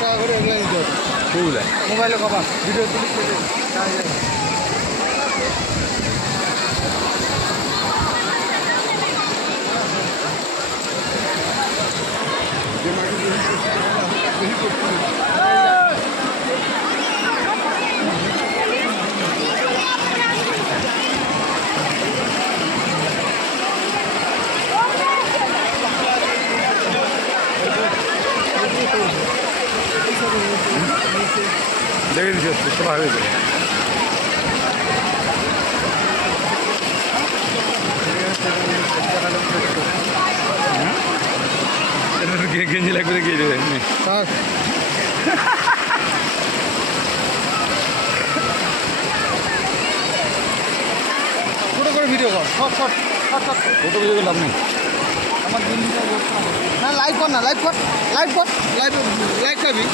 টাকা করে এগুলো নিতে হবে। সেগুলো মোবাইলে কবা ভিডিও তুলি দেখে দিচ্ছি হচ্ছে ভালো হয়েছে গেঞ্জি লাগবে গিয়ে দেবে স্যার ছোটো করে ভিডিও কর short short short short photo video লাভ নেই আমার দিন না লাইভ কর না লাইভ কর লাইভ কর লাইভ লাইভ খাবি